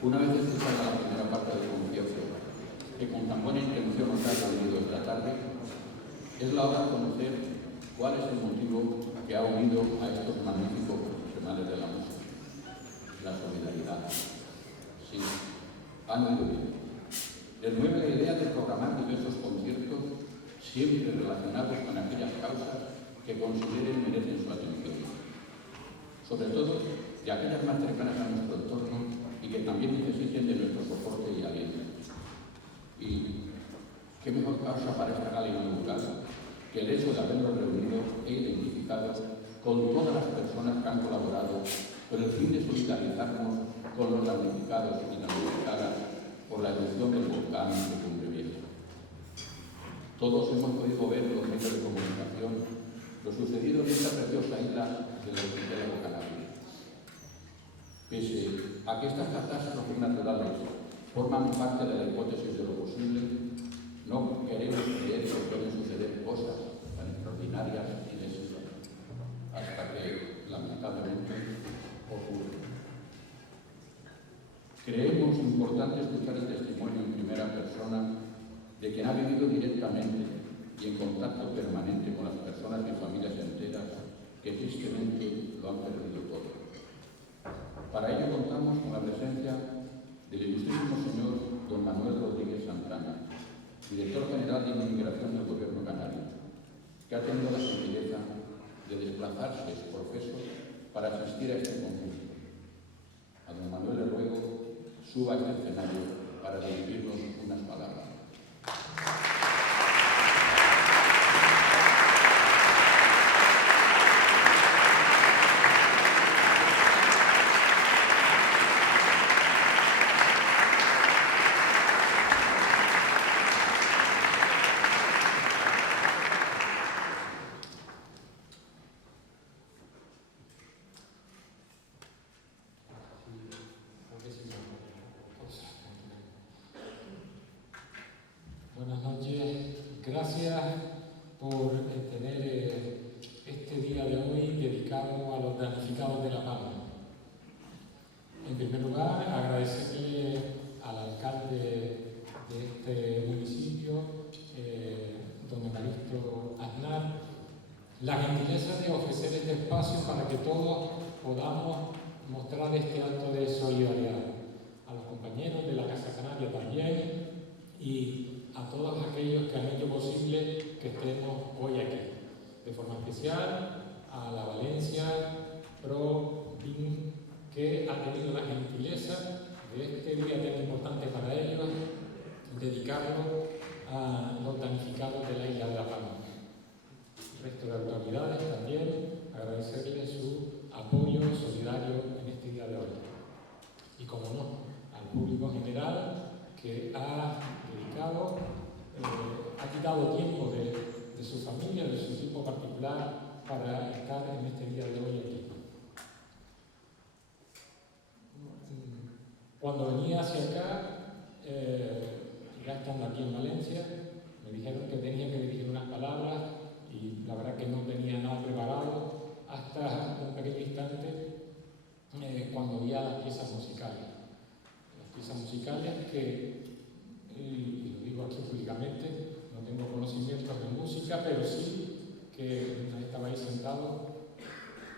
Una vez escuchada la primera parte del concierto, que con tan buena intención nos ha reunido esta tarde, es la hora de conocer cuál es el motivo que ha unido a estos magníficos profesionales de la música. La solidaridad. Sí, han oído bien. Les mueve la idea de programar diversos conciertos, siempre relacionados con aquellas causas que consideren merecen su atención. Sobre todo, de aquellas más cercanas a nuestro entorno y que también necesiten de nuestro soporte y aliento. Y qué mejor causa para esta gala inaugural que el hecho de habernos reunido e identificado con todas las personas que han colaborado con el fin de solidarizarnos con los damnificados y damnificadas por la erupción del volcán de Cumbre Vieja. Todos hemos podido ver en los medios de comunicación lo sucedido en esta preciosa isla del archipiélago canario. Pese a que estas catástrofes naturales forman parte de la hipótesis de lo posible, no queremos creer que pueden suceder cosas tan extraordinarias y necesarias, hasta que, lamentablemente, ocurre. Creemos importante escuchar el testimonio en primera persona de quien ha vivido directamente y en contacto permanente con las personas y familias enteras que tristemente lo han perdido todo. Para ello contamos con la presencia del ilustrísimo señor don Manuel Rodríguez Santana, director general de Inmigración del Gobierno canario, que ha tenido la gentileza de desplazarse exprofeso para asistir a este concurso. A don Manuel le ruego suba a este escenario para dirigirnos unas palabras. Buenas noches, gracias por tener este día de hoy dedicado a los damnificados de La Palma. En primer lugar, agradecerle al alcalde de este municipio, don Evaristo Aznar, la gentileza de ofrecer este espacio para que todos podamos mostrar este acto de solidaridad. A los compañeros de la Casa Canaria también y a todos aquellos que han hecho posible que estemos hoy aquí. De forma especial a la Valencia Pro BIM, que ha tenido la gentileza de este día tan importante para ellos, dedicarlo a los damnificados de la isla de La Palma. El resto de autoridades también agradecerles su apoyo solidario en este día de hoy. Y como no, al público en general que ha dedicado, ha quitado tiempo de su familia, de su tiempo particular para estar en este día de hoy aquí. Cuando venía hacia acá, ya estando aquí en Valencia, me dijeron que tenía que dirigir unas palabras y la verdad que no tenía nada preparado hasta un pequeño instante cuando vi a las piezas musicales. Las piezas musicales que, y lo digo aquí públicamente, no tengo conocimientos de música, pero sí que una vez estaba ahí sentado,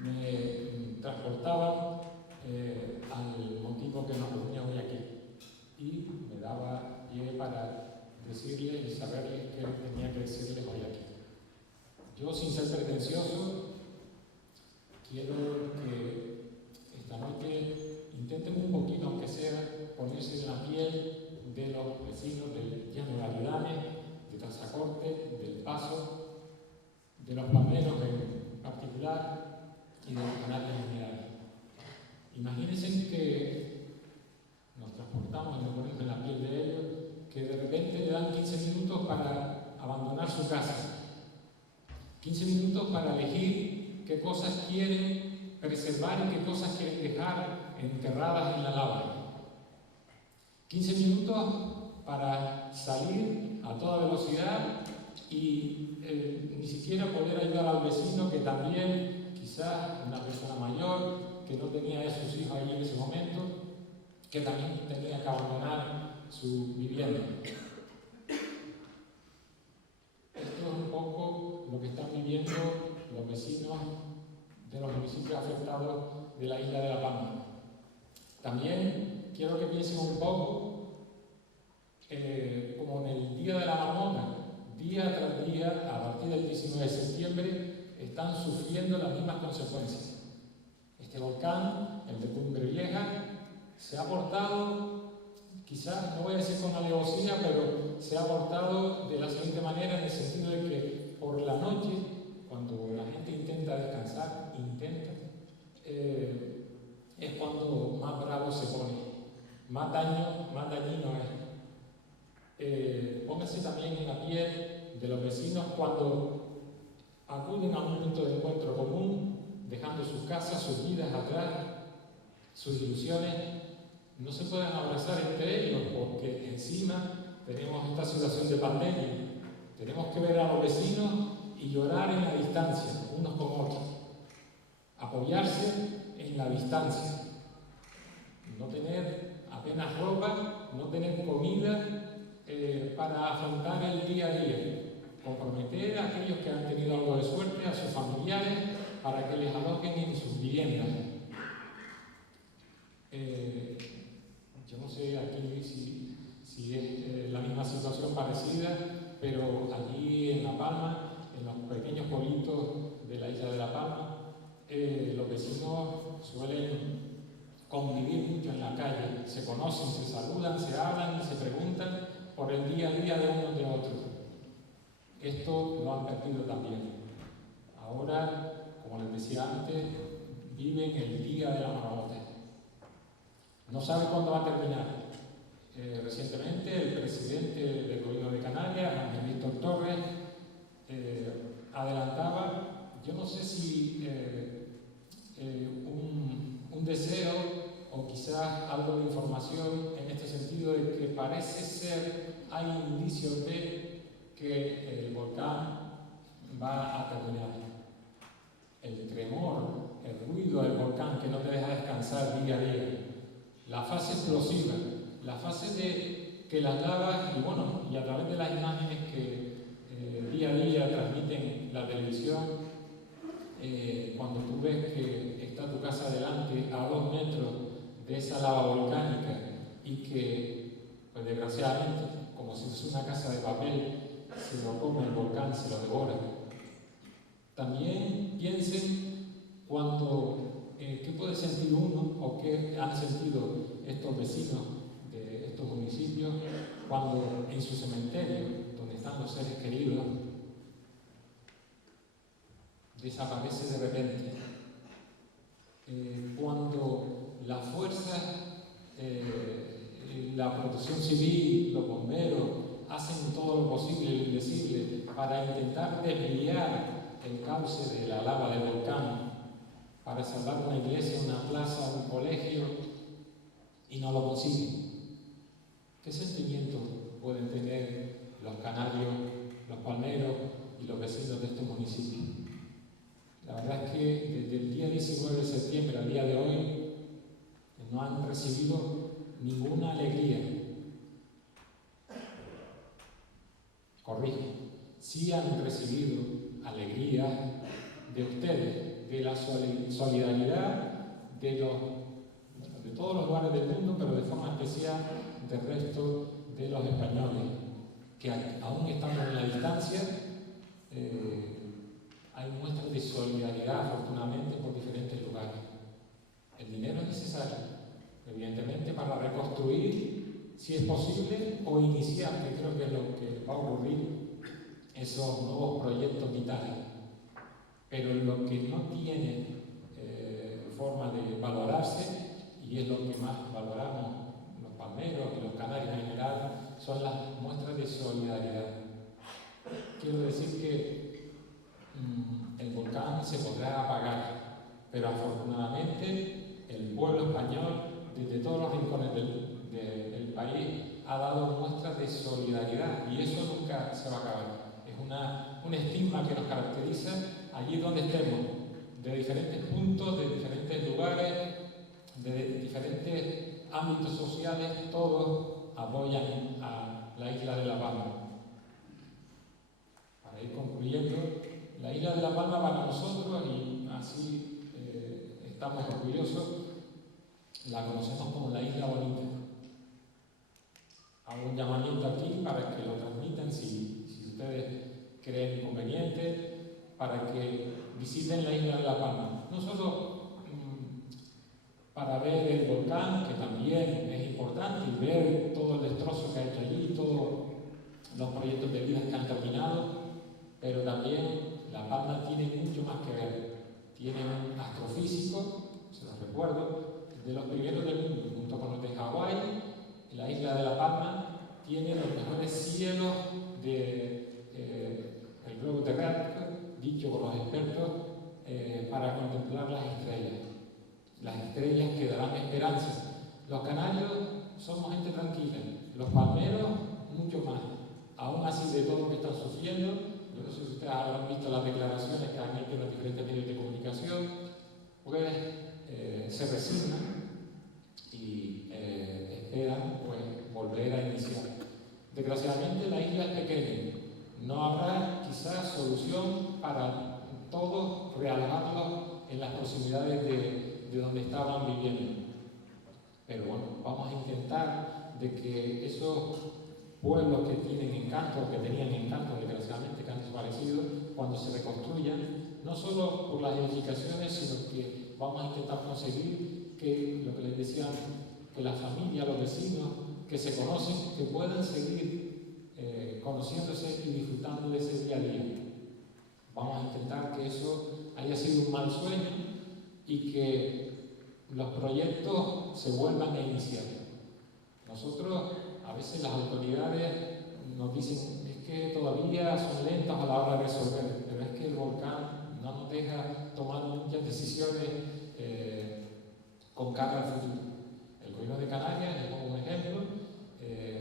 me transportaban al motivo que nos reunía hoy aquí y me daba pie para decirles y saberles qué tenía que decirles hoy aquí. Yo, sin ser pretencioso, quiero que esta noche intenten un poquito, aunque sea, ponerse en la piel de los vecinos del Llano de Aridane, de Tazacorte, del Paso, de los palmeros en particular y de los canales en general. Imagínense que nos transportamos y nos ponemos en la piel de ellos, que de repente le dan 15 minutos para abandonar su casa, 15 minutos para elegir qué cosas quieren preservar y qué cosas quieren dejar enterradas en la lava. 15 minutos para salir a toda velocidad y ni siquiera poder ayudar al vecino que también, quizás una persona mayor, que no tenía a sus hijos allí en ese momento, que también tenía que abandonar su vivienda. Esto es un poco lo que están viviendo los vecinos de los municipios afectados de la isla de La Palma. También quiero que piensen un poco, como en el Día de la Marmota, día tras día, a partir del 19 de septiembre, están sufriendo las mismas consecuencias. Este volcán, el de Cumbre Vieja, se ha portado, quizás no voy a decir con alevosía, pero se ha portado de la siguiente manera, en el sentido de que por la noche, cuando la gente intenta descansar, es cuando más bravo se pone, más dañino es. Pónganse también en la piel de los vecinos cuando acuden a un punto de encuentro común, dejando sus casas, sus vidas atrás, sus ilusiones. No se pueden abrazar entre ellos porque encima tenemos esta situación de pandemia. Tenemos que ver a los vecinos y llorar en la distancia, unos con otros. Apoyarse en la distancia. No tener apenas ropa, no tener comida para afrontar el día a día. Comprometer a aquellos que han tenido algo de suerte, a sus familiares, para que les alojen en sus viviendas. Yo no sé aquí si es la misma situación parecida, pero allí en La Palma, en los pequeños pueblitos de la isla de La Palma, los vecinos suelen convivir mucho en la calle, se conocen, se saludan, se hablan y se preguntan por el día a día de unos de otros. Esto lo han perdido también. Ahora, como les decía antes, viven el día de la marmota. No sabe cuándo va a terminar. Recientemente el presidente del gobierno de Canarias, Ángel Víctor Torres, adelantaba, yo no sé si un deseo o quizás algo de información en este sentido de que parece ser, hay indicios de que el volcán va a terminar. El tremor, el ruido del volcán que no te deja descansar día a día, la fase explosiva, la fase de que las lavas, y a través de las imágenes que día a día transmiten la televisión, cuando tú ves que está tu casa delante a 2 metros de esa lava volcánica y que, pues desgraciadamente, como si fuese una casa de papel, se lo come el volcán, se lo devora. También piensen cuando, qué puede sentir uno o qué han sentido estos vecinos de estos municipios cuando en su cementerio, donde están los seres queridos, desaparece de repente. Cuando la fuerza, la protección civil, los bomberos, hacen todo lo posible y lo indecible para intentar desviar el cauce de la lava del volcán, para salvar una iglesia, una plaza, un colegio, y no lo consiguen. ¿Qué sentimiento pueden tener los canarios, los palmeros y los vecinos de estos municipios? La verdad es que desde el día 19 de septiembre al día de hoy no han recibido ninguna alegría. Corrijo, sí han recibido alegría de ustedes, de la solidaridad de todos los lugares del mundo, pero de forma especial del resto de los españoles, que aún estando en la distancia, hay muestras de solidaridad, afortunadamente, por diferentes lugares. El dinero es necesario, evidentemente, para reconstruir, si es posible, o iniciar, que creo que es lo que va a ocurrir, esos nuevos proyectos vitales. Pero lo que no tiene forma de valorarse, y es lo que más valoramos los palmeros y los canarios en general, son las muestras de solidaridad. Quiero decir que el volcán se podrá apagar, pero afortunadamente el pueblo español, desde todos los rincones del país, ha dado muestras de solidaridad, y eso nunca se va a acabar. Es un estigma que nos caracteriza allí donde estemos, de diferentes puntos, de diferentes lugares, de diferentes ámbitos sociales, todos apoyan a la isla de La Palma. Para ir concluyendo, la isla de La Palma para nosotros, y así estamos orgullosos, la conocemos como la Isla Bonita. Hago un llamamiento aquí para que lo transmitan si ustedes creen conveniente, para que visiten la isla de La Palma. No solo para ver el volcán, que también es importante, y ver todo el destrozo que ha hecho allí, todos los proyectos de vida que han terminado, pero también La Palma tiene mucho más que ver. Tiene un astrofísico, se los recuerdo, de los primeros del mundo, junto con los de Hawái. La isla de La Palma tiene los mejores cielos del globo terráqueo, dicho por los expertos, para contemplar las estrellas que darán esperanza. Los canarios somos gente tranquila, los palmeros mucho más. Aún así, de todo lo que están sufriendo, yo no sé si ustedes habrán visto las declaraciones que han hecho en los diferentes medios de comunicación, pues se resignan y esperan pues volver a iniciar. Desgraciadamente la isla es pequeña, no habrá quizás solución para todos realojarlos en las proximidades de donde estaban viviendo. Pero bueno, vamos a intentar de que esos pueblos que tienen encanto, que tenían encanto, desgraciadamente, que han desaparecido, cuando se reconstruyan, no solo por las edificaciones, sino que vamos a intentar conseguir que, lo que les decía, que la familia, los vecinos que se conocen, que puedan seguir conociéndose y disfrutando de ese día a día. Vamos a intentar que eso haya sido un mal sueño y que los proyectos se vuelvan a iniciar. Nosotros, a veces las autoridades nos dicen es que todavía son lentos a la hora de resolver, pero es que el volcán no nos deja tomar muchas decisiones con cara al futuro. El gobierno de Canarias, les pongo un ejemplo,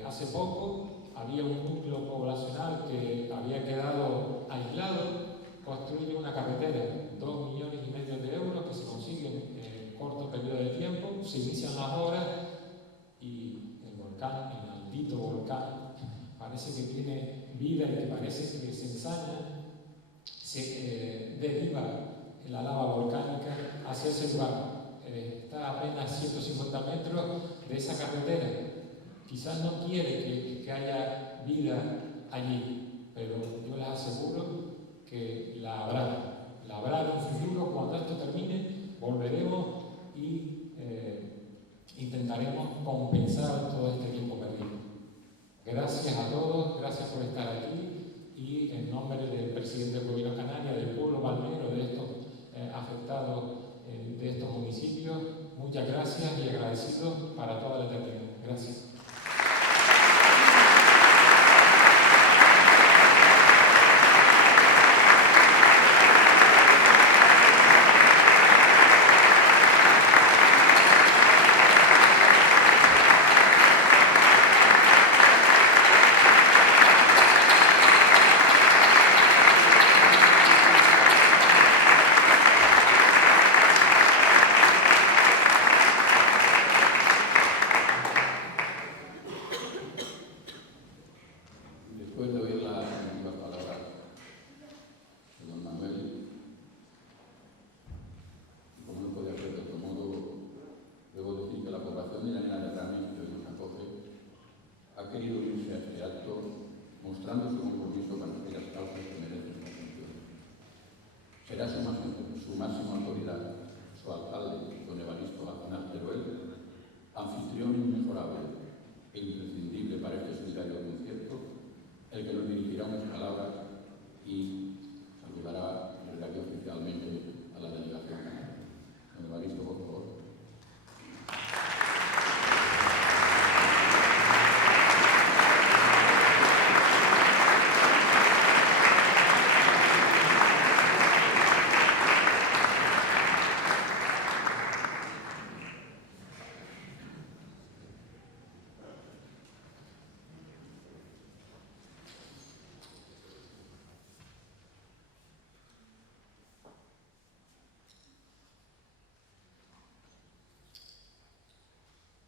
hace poco había un núcleo poblacional que había quedado aislado, construye una carretera, 2,5 millones de euros que se consiguen en corto periodo de tiempo, se inician las obras y el volcán, el maldito volcán, parece que tiene vida y que parece que se ensaña, se deriva la lava volcánica hacia ese lugar. Está a apenas 150 metros de esa carretera. Quizás no quiere que haya vida allí, pero yo les aseguro que la habrá en un futuro. Cuando esto termine, volveremos y intentaremos compensar todo este tiempo perdido. Gracias a todos, gracias por estar aquí y en nombre del presidente del Gobierno de Canarias, del pueblo palmero, de estos afectados de estos municipios, muchas gracias y agradecidos para toda la eternidad. Gracias.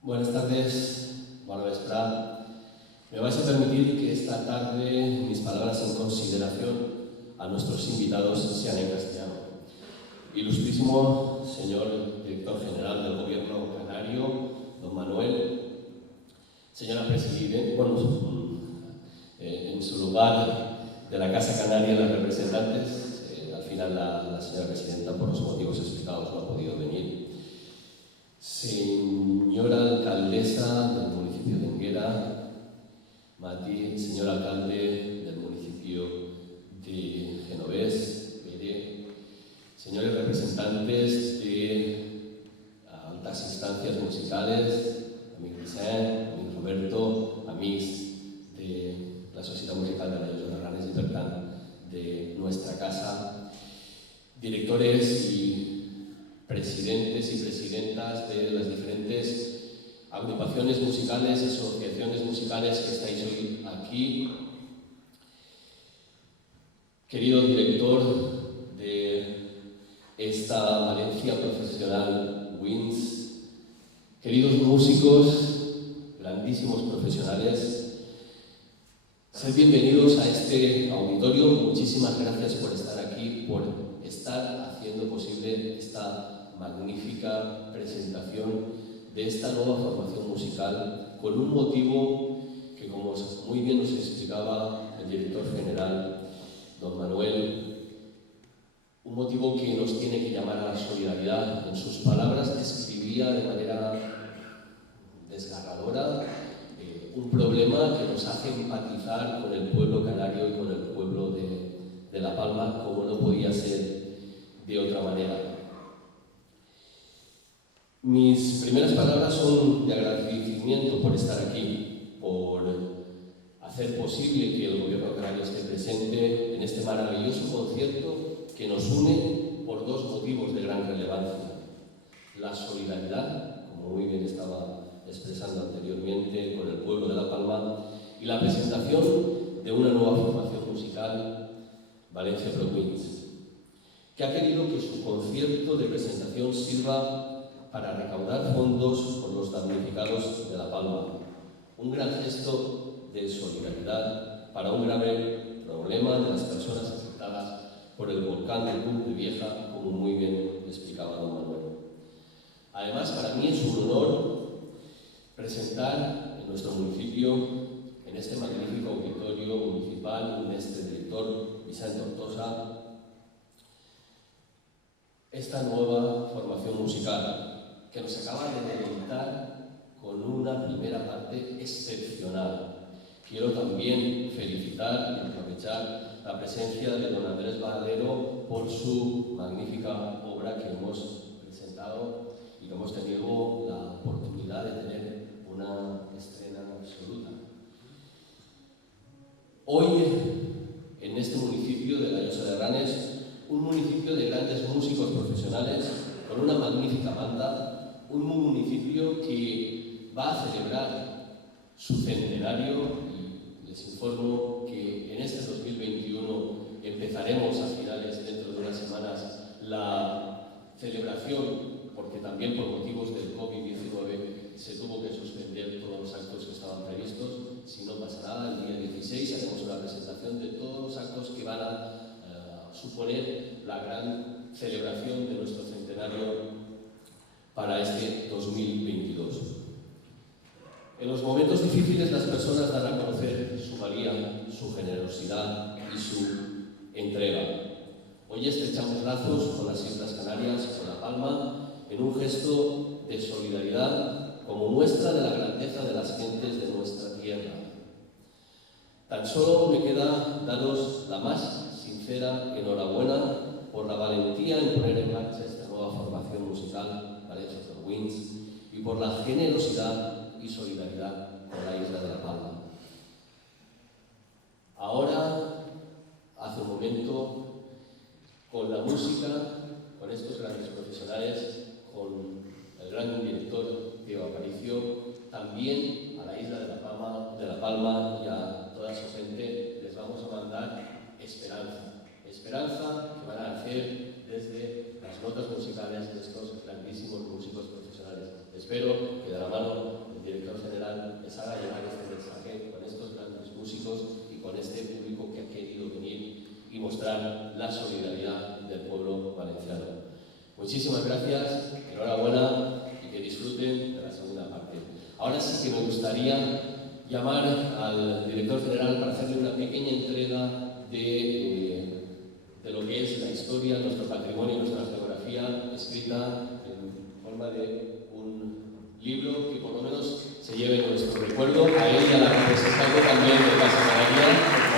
Buenas tardes, bona vesprada. Me vais a permitir que esta tarde mis palabras en consideración a nuestros invitados sean en castellano. Ilustrísimo señor director general del Gobierno canario, don Manuel, señora presidenta, en su lugar de la Casa Canaria, las representantes, al final la señora presidenta, por los motivos explicados, no ha podido venir. Señora alcaldesa del municipio de Enguera, Mati, señor alcalde del municipio de Genovés, Pere, señores representantes de altas instancias musicales, amic Vicent, amic Roberto, amics de la Societat Musical de la Llosa de Ranes y, per tant, de nuestra casa, directores y presidentes y presidentas de las diferentes agrupaciones musicales, asociaciones musicales que estáis hoy aquí. Querido director de esta Valencia Profesional WINS, queridos músicos, grandísimos profesionales, sed bienvenidos a este auditorio. Muchísimas gracias por estar aquí, por estar haciendo posible esta magnífica presentación de esta nueva formación musical con un motivo que, como muy bien nos explicaba el director general, don Manuel, un motivo que nos tiene que llamar a la solidaridad. En sus palabras describía de manera desgarradora un problema que nos hace empatizar con el pueblo canario y con el pueblo de La Palma, como no podía ser de otra manera. Mis primeras palabras son de agradecimiento por estar aquí, por hacer posible que el Gobierno canario esté presente en este maravilloso concierto que nos une por dos motivos de gran relevancia. La solidaridad, como muy bien estaba expresando anteriormente, con el pueblo de La Palma, y la presentación de una nueva formación musical, Valencia Pro Queens, que ha querido que su concierto de presentación sirva para recaudar fondos por los damnificados de La Palma. Un gran gesto de solidaridad para un grave problema de las personas afectadas por el volcán de Punta Vieja, como muy bien explicaba don Manuel. Además, para mí es un honor presentar en nuestro municipio, en este magnífico auditorio municipal, nuestro director Vicente Ortosa, esta nueva formación musical que nos acaba de deleitar con una primera parte excepcional. Quiero también felicitar y aprovechar la presencia de don Andrés Valero por su magnífica obra que hemos presentado y que hemos tenido la oportunidad de tener una estrena absoluta. Hoy, en este municipio de la Llosa de Ranes, un municipio de grandes músicos profesionales con una magnífica banda, un municipio que va a celebrar su centenario, y les informo que en este 2021 empezaremos a finales, dentro de unas semanas, la celebración, porque también por motivos del COVID-19 se tuvo que suspender todos los actos que estaban previstos. Si no pasará, el día 16 haremos una presentación de todos los actos que van a suponer la gran celebración de nuestro centenario para este 2022. En los momentos difíciles las personas dan a conocer su valía, su generosidad y su entrega. Hoy estrechamos lazos con las Islas Canarias, con La Palma, en un gesto de solidaridad como muestra de la grandeza de las gentes de nuestra tierra. Tan solo me queda daros la más sincera enhorabuena por la valentía en poner en marcha esta nueva formación musical, Valencia Pro Queens, y por la generosidad y solidaridad con la isla de La Palma. Ahora, hace un momento, con la música, con estos grandes profesionales, con el gran director Diego Aparicio, también a la isla de La Palma y a toda su gente les vamos a mandar esperanza. Esperanza que van a hacer desde las notas musicales de estos grandísimos músicos profesionales. Espero que de la mano músicos y con este público que ha querido venir y mostrar la solidaridad del pueblo valenciano. Muchísimas gracias, enhorabuena y que disfruten de la segunda parte. Ahora sí que me gustaría llamar al director general para hacerle una pequeña entrega de lo que es la historia, nuestro patrimonio, nuestra geografía, escrita en forma de un libro que por lo menos se lleve nuestro recuerdo a él y a la representante también de Casa María.